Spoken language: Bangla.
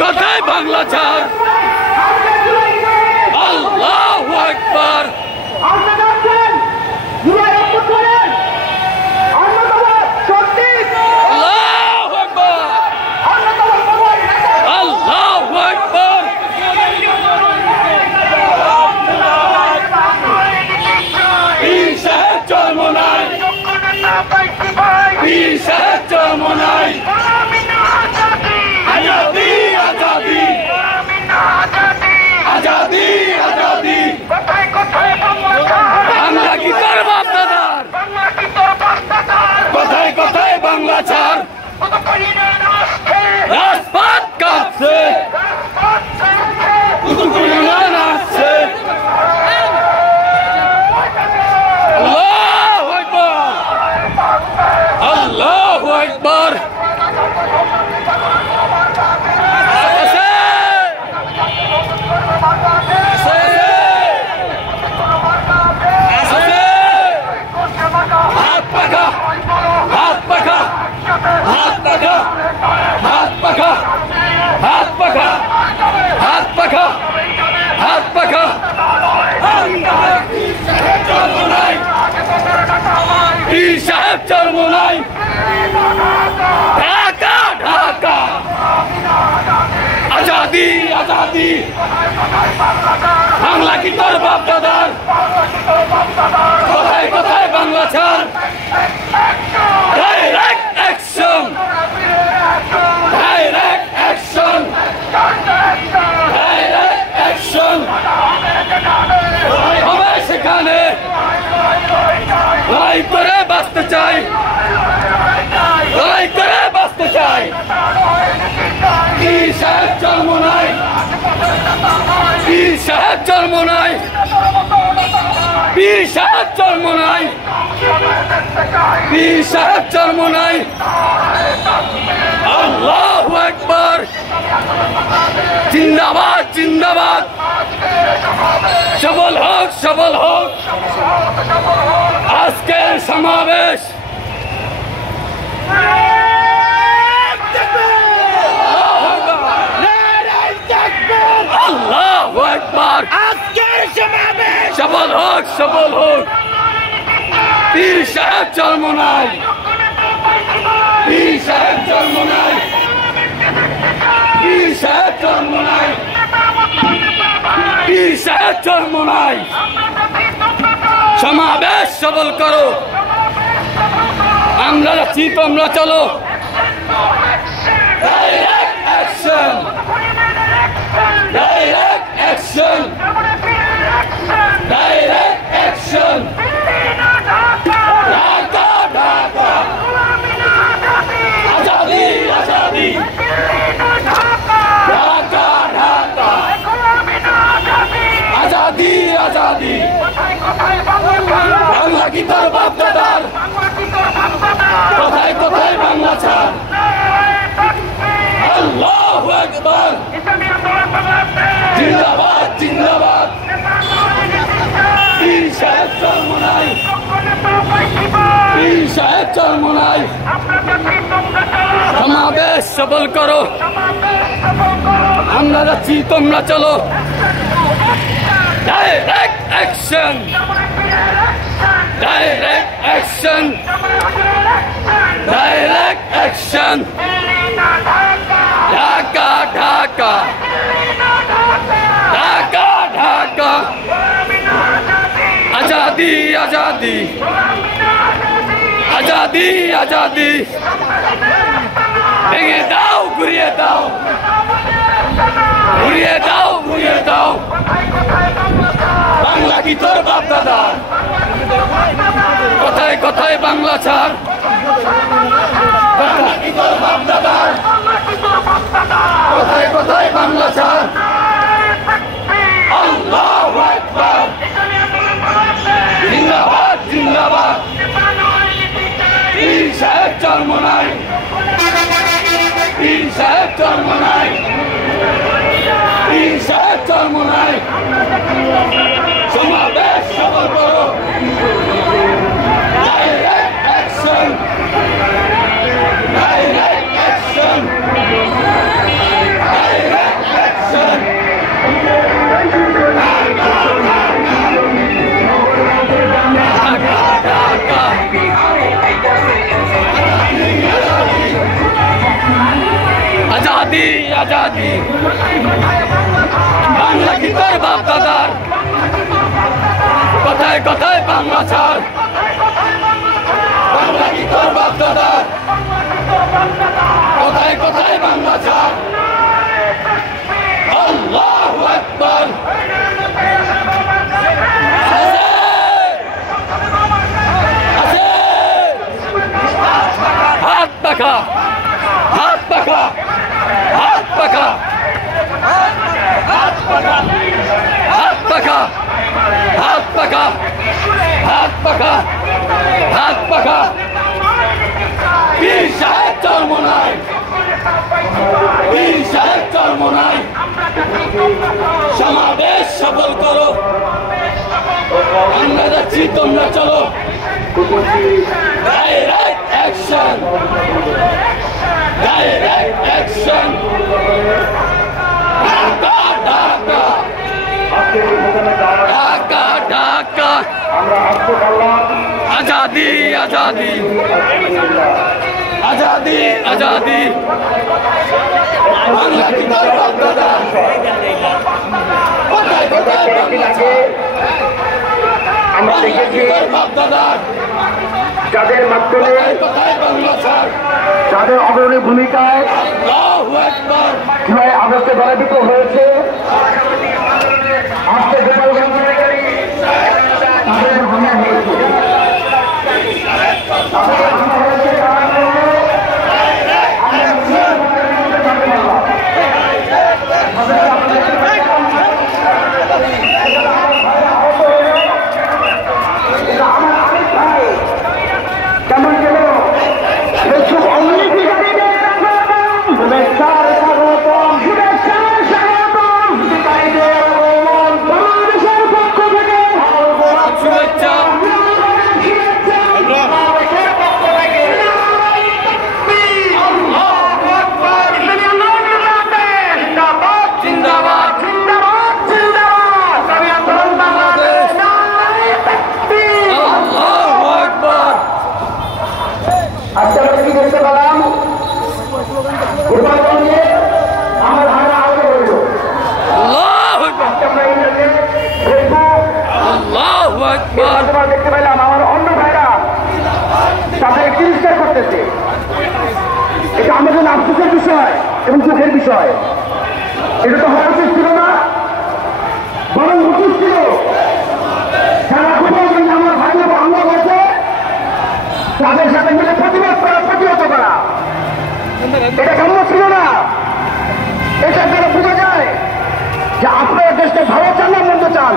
কথায় বাংলা ছাড় আল্লাহু আকবার রাজপথ কাঁপছে আল্লাহু আকবার সাহেব চরমোনাই ঢাকা ঢাকা আজাদি আজাদি বাংলা কি তোর বাপ দাদার কোথায় কোথায় বাংলা ছাড় direct action direct action direct action হবে সেখানে লড়াই করে বাঁচতে চাই লড়াই করে বাঁচতে চাই পীর সাহেব জন্ম নাই পীর সাহেব জন্ম নাই পীর সাহেব জন্ম নাই পীর সাহেব জন্ম নাই আল্লাহু আকবার জিন্দাবাদ জিন্দাবাদ সবল হোক সবল হোক আজকের সমাবেশ আল্লাহু আকবার আজকের সমাবেশ সবল হোক পীর সাহেব জন্ম নাই পীর সাহেব জন্ম নাই পীর সাহেব জন্ম নাই পীর সাহেব জন্ম নাই সমাবেশ সবল করো আমরা যাচ্ছি তোমরা চলো direct action direct action direct action Dhaka Dhaka Azadi Azadi Dhaka Dhaka Azadi Azadi Bangla কি তোর বাপ দাদার কোথায় কোথায় বাংলা ছাড় আল্লাহু আকবার জিন্দাবাদ জিন্দাবাদ পীর সাহেব জন্ম নাই পীর সাহেব জন্ম নাই সমাবেশ সবল করো আমরা যাচ্ছি তোমরা চলো direct action direct action direct action Dhaka Dhaka Dhaka Dhaka Azadi Azadi Azadi Azadi ভেঙে দাও ঘুরিয়ে দাও ঘুরিয়ে দাও ঘুরিয়ে দাও বাংলা কি তোর বাপ দাদা কোথায় কোথায় বাংলা ছাড় বাংলা কি তোর বাপ দাদা কোথায় কোথায় বাংলা ছাড় আল্লাহু আকবার জিন্দাবাদ জিন্দাবাদ পীর সাহেব জন্ম নাই পীর সাহেব জন্ম নাই পীর সাহেব জন্ম নাই সমাবেশ সফল করো direct action direct action direct Azadi Bangla কি তোর বাপ দাদার কথায় কথায় বাংলা ছাড় বাংলা কি তোর বাপ দাদার কথায় কথায় বাংলা ছাড় আল্লাহু আকবার হাত পাখা হাত পাখা হাত পাখা হাত পাখা হাত পাখা হাত পাখা হাত পাখা হাত পাখা বীর সাহেব চরমোনাই বীর সাহেব চরমোনাই সমাবেশ সফল করো আমরা যাচ্ছি তোমরা চলো direct action direct action Dhaka Dhaka Dhaka Dhaka Azadi Azadi Azadi Azadi Bangla কি তোর বাপ দাদা কোথায় কোথায় বাংলা ছাড় আমরা দেখেছি যাদের মাধ্যমে যাদের অগ্রণী ভূমিকায় জুলাই আগস্টে পরাজিত হয়েছে আজকে গোপালগঞ্জ তাদের হামলা হয়েছে আজকে আমরা কি দেখতে পেলাম গোপালগঞ্জে আমার ভাইরা আগে বলল আজকে আমরা ইন্টারনেট ফেসবুক দেখতে পেলাম আমার অন্য ভাইরা তাদের তিরস্কার করতেছে এটা আমাদের আফসোসের বিষয় এবং চোখের বিষয় এটা তো হওয়ার উচিত ছিল না বরং উচিত ছিল যারা গোপালগঞ্জে আমার ভাইরা হামলা হয়েছে তাদের সাথে মিলে প্রতিবাদ করা প্রতিহত করা এটা কাম্য ছিল না এটা দ্বারা বোঝা যায় যে আপনারা দেশকে ভালো চান না মন্দ চান